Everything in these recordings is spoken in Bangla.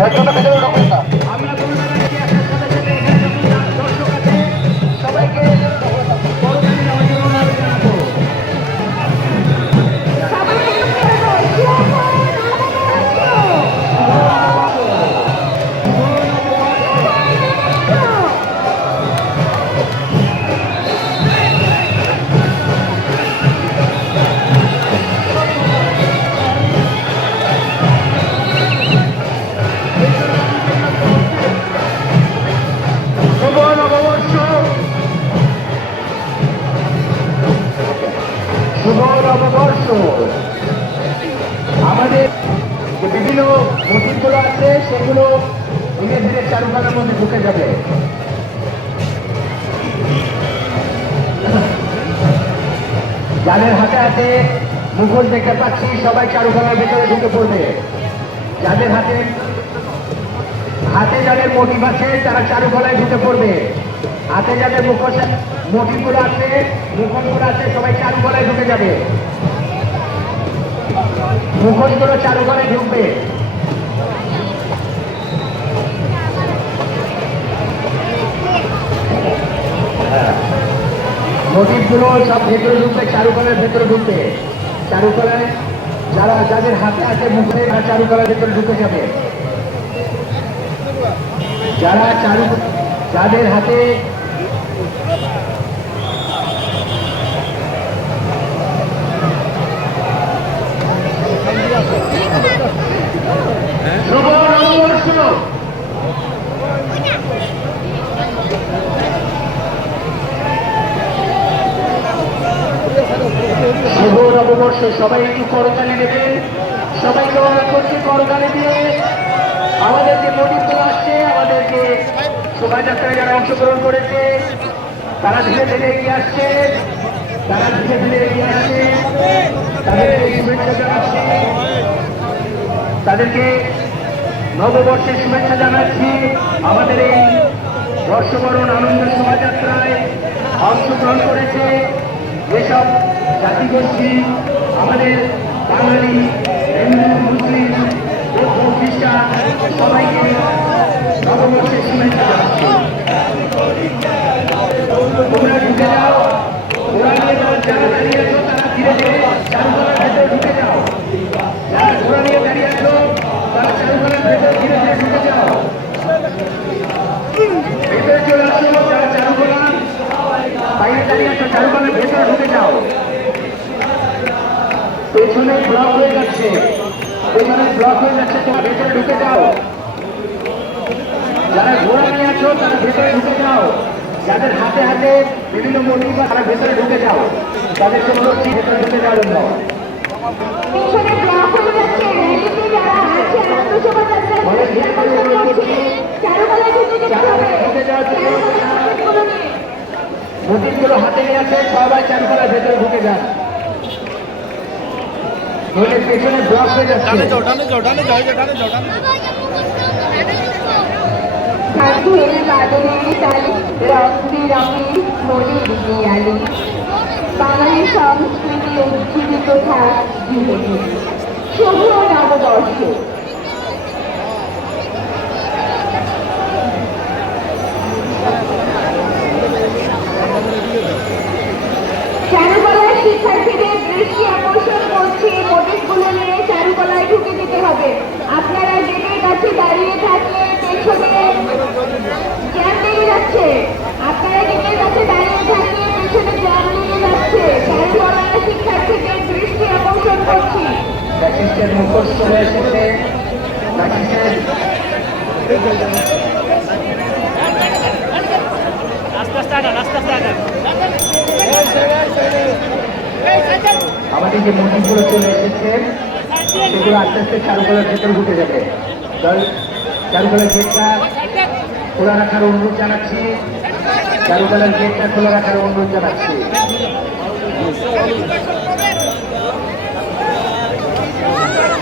Vai tudo que deu ধীরে মধ্যে ঢুকে যাবে। যাদের হাতে হাতে মুখোশ দেখতে পাচ্ছি, সবাই চারুকলার ভেতরে ঢুকে পড়বে। যাদের হাতে হাতে যাদের মোটিভ আছে, তারা চারুকলায় ঢুকে পড়বে। হাতে যাদের মুখোশ মোটিভগুলো আছে মুখোশগুলো আছে, সবাই চারুকলায় ঢুকে যাবে। মুখোশগুলো চারুকলায় ঢুকবে। মোটিভগুলো সব ভেতরে ঢুকবে, চারুকলার ভেতরে ঢুকবে। চারুকলায় যারা, যাদের হাতে হাতে মুখে তারা চারুকলার ভেতরে ঢুকে যাবে। যারা চারু, যাদের হাতে শুভ নববর্ষ! শুভ নববর্ষ সবাই একটু করতালি দেবে। সবাইকে অনুরোধ করছি করতালি দিয়ে আমাদের যে মোটিভগুলো আসছে আমাদের যে শোভাযাত্রায় যারা অংশগ্রহণ করেছে, তারা ধীরে ধীরে এগিয়ে আসছে, তারা ধীরে ধীরে এগিয়ে আসছে তাদেরকে শুভেচ্ছা জানাচ্ছি। তাদেরকে নববর্ষের শুভেচ্ছা জানাচ্ছি। আমাদের এই বর্ষবরণ আনন্দ শোভাযাত্রায় অংশগ্রহণ করেছে। যেসব জাতিগোষ্ঠী আমাদের বাঙালি, হিন্দু, মুসলিম, বৌদ্ধ, খ্রিস্টান, সবাইকে নববর্ষের শুভেচ্ছা জানাচ্ছি। তোমরা ঢুকে যাও ওরা নিয়ে যারা দাঁড়িয়ে আছো তারা ধীরে ধীরে চারুকলার ভেতরে ঢুকে যাও যারা ঘোড়া নিয়ে দাঁড়িয়ে আছো তারা চারুকলার ভেতরে ধীরে ধীরে ঢুকে যাও ভেতরে চলে আসো যারা চারুকলা বাইরে দাঁড়িয়ে আছো চারুকলার ভেতরে ঢুকে যাও পেছনে ব্লক হয়ে যাচ্ছে পেছনে ব্লক হয়ে যাচ্ছে তোমরা ভেতরে ঢুকে যাও। যারা ঘোড়া নিয়ে আছো তারা ভেতরে ঢুকে যাও। যাদের হাতে হাতে বিভিন্ন মোটিভ তারা ভেতরে ঢুকে যাও। তাদেরকে বলছি ভেতরে ঢুকে যাওয়ার জন্য। হাতে নিয়ে আছে সবাই চারুকলার ভেতরে ঢুকে যান। নইলে পেছনে ব্লক হয়ে যাচ্ছে। ডানে যাও ডানে যাও ডানে যাও ডানে যাও ডানে। সাধুর বাদনের তালি রং বিরঙের মনের দিয়ালি বাঙালি সংস্কৃতি উজ্জীবিত থাক জীবনে। শুভ নববর্ষ। শিক্ষার্থীদের দৃষ্টি আকর্ষণ করছে মোটিভগুলো নিয়ে চারুকলায় ঢুকে যেতে হবে আপনারা গেটের কাছে দাঁড়িয়ে থাকলে পেছনে জ্যাম লেগে যাচ্ছে আপনারা গেটের কাছে দাঁড়িয়ে থাকলে পেছনে জ্যাম লেগে যাচ্ছে চারুকলার শিক্ষার্থীদের দৃষ্টি আকর্ষণ করছি মুখোশ চলে এসেছে। আমাদের যে মোটিভগুলো চলে এসেছে, সেগুলো আস্তে আস্তে চারুকলার ভেতরে ঢুকে যাবে। চারুকলার গেটটা খোলা রাখার অনুরোধ জানাচ্ছি। চারুকলার গেটটা খোলা রাখার অনুরোধ জানাচ্ছি।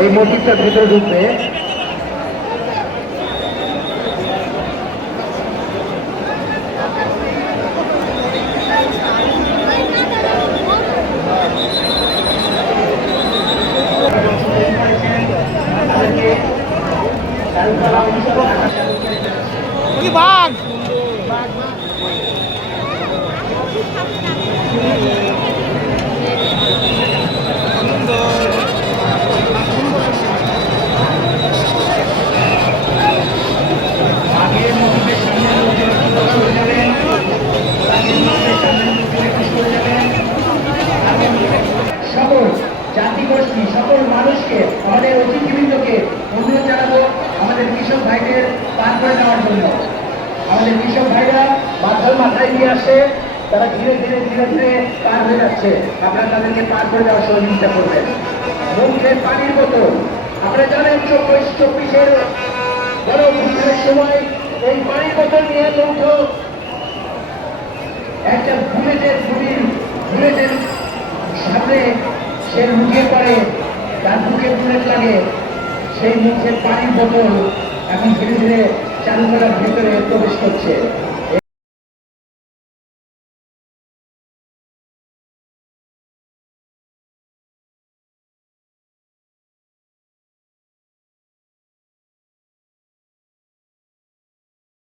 এই মসজিদটার ভিতরে ঢুকবে ভাইদের পার করে দেওয়ার জন্য। আমাদের কৃষক ভাইরা মাথার মাথায় নিয়ে আসে, তারা ধীরে ধীরে ধীরে ধীরে পার হয়ে যাচ্ছে। আপনারা তাদেরকে পার করে দেওয়ার সহযোগিতা করবেন। মুখে পানির বোতল। আপনারা জানেন, চব্বিশ চব্বিশের বড় সময় এই পানির বোতল নিয়ে লোক একটা বুলেটের গুলির বুলেটের সামনে সে লুকিয়ে পড়ে। তার মুখে বুলেট লাগে, সেই মুখে পানির বোতল। এখন ধীরে ধীরে চালু করার ভেতরে প্রবেশ করছে।